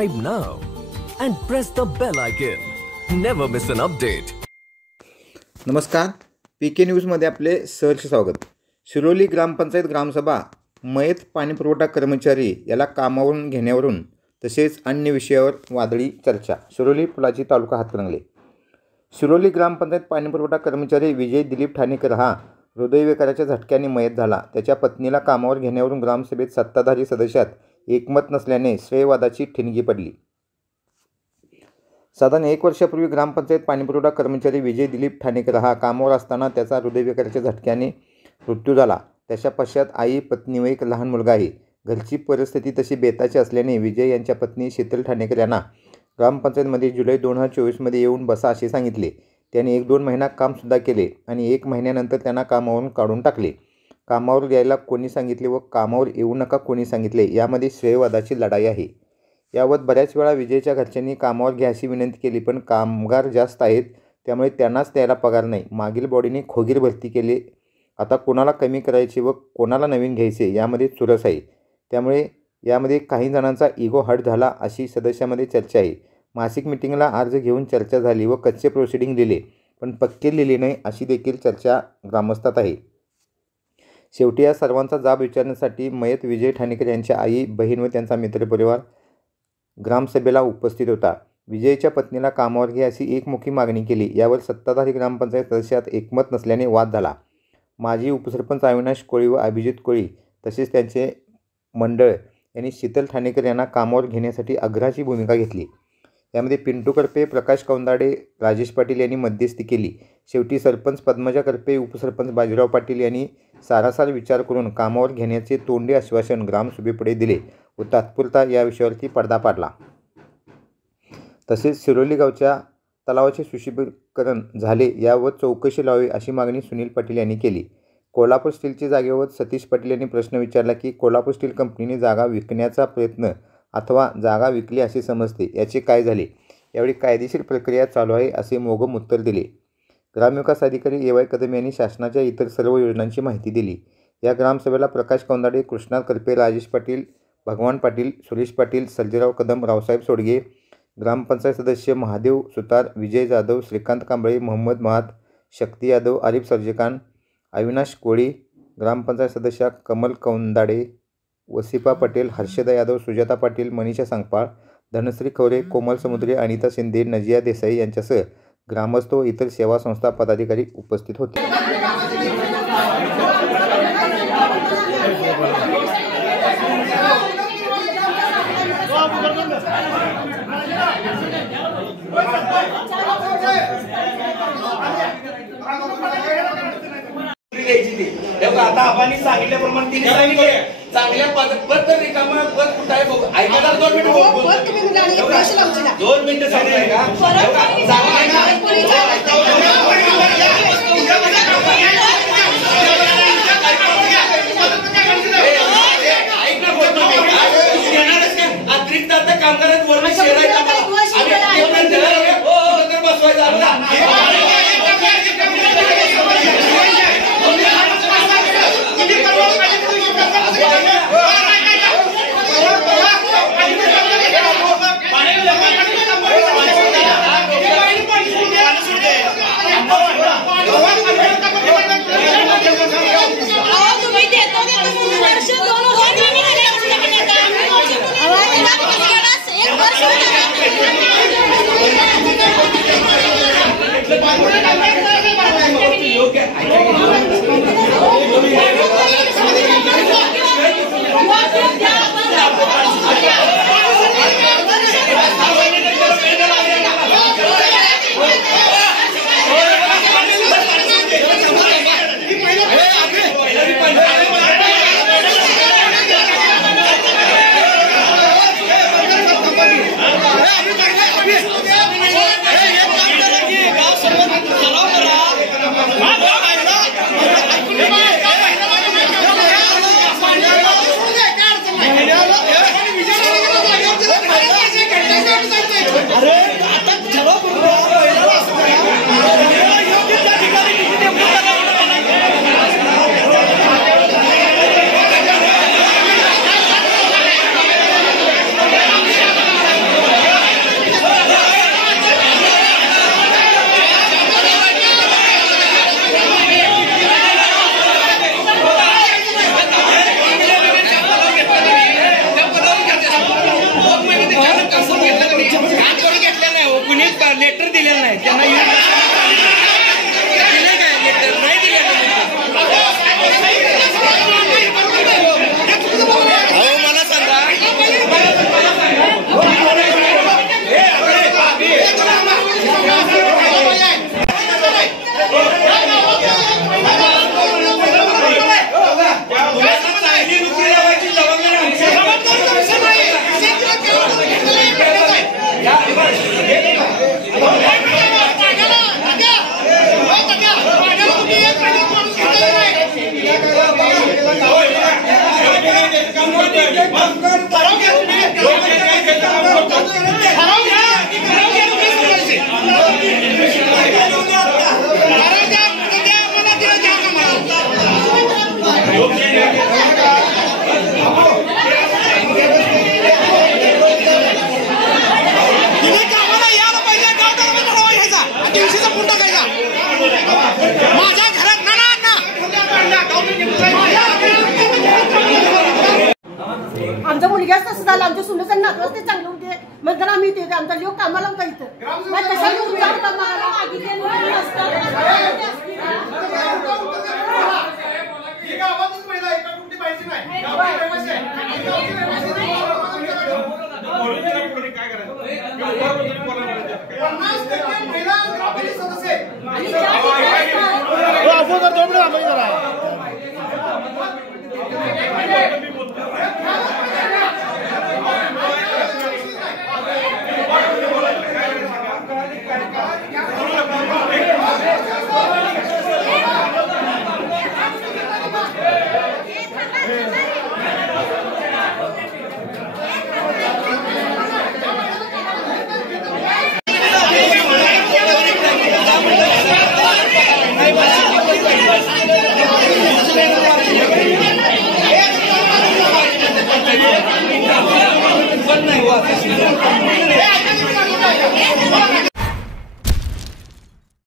subscribe now and press the bell icon. Never miss an update. नमस्कार, पीके न्यूजमध्ये आपले सहर्ष स्वागत. शिरोली ग्रामपंचायत ग्रामसभा मयत पाणीपुरवठा कर्मचारी याला कामावरून घेण्यावरून तसेच अन्य विषयावर वादळी चर्चा. शिरोली पुलाची तालुका हातकणंगले. शिरोली ग्रामपंचायत पाणीपुरवठा कर्मचारी विजय दिलीप ठाणेकर हा हृदयविकाराच्या झटक्याने मयत झाला. त्याच्या पत्नीला कामावर घेण्यावरून ग्रामसभेत सत्ताधारी सदस्यात एकमत नसल्याने श्रेयवादाची ठिणगी पडली. साधारण 1 वर्षापूर्वी ग्रामपंचायत पाणीपुरवठा कर्मचारी विजय दिलीप ठाणेकर हा कामावर असताना त्याचा हृदयविकाराच्या झटक्याने मृत्यू झाला. त्याच्या पश्चात आई, पत्नी व एक लहान मुलगा आहे. घरची परिस्थिती तशी बेताची असल्याने विजय यांच्या पत्नी शीतल ठाणेकर यांना ग्रामपंचायतमध्ये जुलै 2024मध्ये येऊन बसा असे सांगितले. त्यांनी 1-2 महिना कामसुद्धा केले आणि 1 महिन्यानंतर त्यांना कामावरून काढून टाकले. कामावर यायला कोणी सांगितले व कामावर येऊ नका कोणी सांगितले यामध्ये श्रेयवादाची लढाई आहे. यावर बऱ्याच वेळा विजयच्या घरच्यांनी कामावर घ्या अशी विनंती केली, पण कामगार जास्त आहेत त्यामुळे त्यांनाच द्यायला पगार नाही. मागील बॉडीने खोगीर भरती केली. आता कोणाला कमी करायचे व कोणाला नवीन घ्यायचे यामध्ये चुरस आहे. त्यामुळे यामध्ये काही जणांचा इगो हर्ट झाला अशी सदस्यामध्ये चर्चा आहे. मासिक मिटिंगला अर्ज घेऊन चर्चा झाली व कच्चे प्रोसिडिंग लिहिले, पण पक्के लिहिले नाही अशी देखील चर्चा ग्रामस्थात आहे. शेवटी या सर्वांचा जाब विचारण्यासाठी मयत विजय ठाणेकर यांच्या आई, बहीण व त्यांचा मित्रपरिवार ग्रामसभेला उपस्थित होता. विजयच्या पत्नीला कामावर घ्या अशी एकमुखी मागणी केली. यावर सत्ताधारी ग्रामपंचायत सदस्यात एकमत नसल्याने वाद झाला. माजी उपसरपंच अविनाश कोळी व अभिजित कोळी तसेच त्यांचे मंडळ यांनी शीतल ठाणेकर यांना कामावर घेण्यासाठी अग्रहाची भूमिका घेतली. यामध्ये पिंटू करपे, प्रकाश कौंदाडे, राजेश पाटील यांनी मध्यस्थी केली. शेवटी सरपंच पद्मजा करपे, उपसरपंच बाजीराव पाटील यांनी सारासार विचार करून कामावर घेण्याचे तोंडी आश्वासन ग्रामसभेपुढे दिले व तात्पुरता या विषयावरती पडदा पाडला. तसेच शिरोली गावच्या तलावाचे सुशोभीकरण झाले यावर चौकशी लावावी अशी मागणी सुनील पाटील यांनी केली. कोल्हापूर स्टीलच्या जागेबाबत सतीश पाटील यांनी प्रश्न विचारला की कोल्हापूर स्टील कंपनीने जागा विकण्याचा प्रयत्न अथवा जागा विकली असे समजते, याचे काय झाले? यावेळी कायदेशीर प्रक्रिया चालू आहे असे मोगम उत्तर दिले. ग्रामविकास अधिकारी ए.वाय. कदम यांनी शासनाच्या इतर सर्व योजनांची माहिती दिली. या ग्रामसभेला प्रकाश कौंदाडे, कृष्णा करपे, राजेश पाटील, भगवान पाटील, सुरेश पाटील, सर्जेराव कदम, रावसाहेब सोडगे, ग्रामपंचायत सदस्य महादेव सुतार, विजय जाधव, श्रीकांत कांबळे, मोहम्मद महाद, शक्ती यादव, आरिफ सर्जेखान, अविनाश कोळी, ग्रामपंचायत सदस्य कमल कौंदाडे, वसिफा पटेल, हर्षदा यादव, सुजाता पाटील, मनीषा सांगपाळ, धनश्री खवरे, कोमल समुद्रे, अनिता शिंदे, नजिया देसाई यांच्यासह ग्रामस्थ व इतर सेवा संस्था पदाधिकारी उपस्थित होते. आता आपण सांगितल्याप्रमाणे तिने सांगितले चांगल्या पद तर रिकामा पद कुठं आहे बघू. ऐकायला 2 मिनिटं 2 मिनिटं सांगताय का? अतिरिक्त आता कामगारात वरून शेरायचा बसवायचा. कापून टाकायचा माझ्या घरात ना आमच्या मुलग्याच तसं झालं आमच्या सुनेचं नातवच ते चांगलं होते मग आम्ही ते आमचा लोक कामाला होता इथं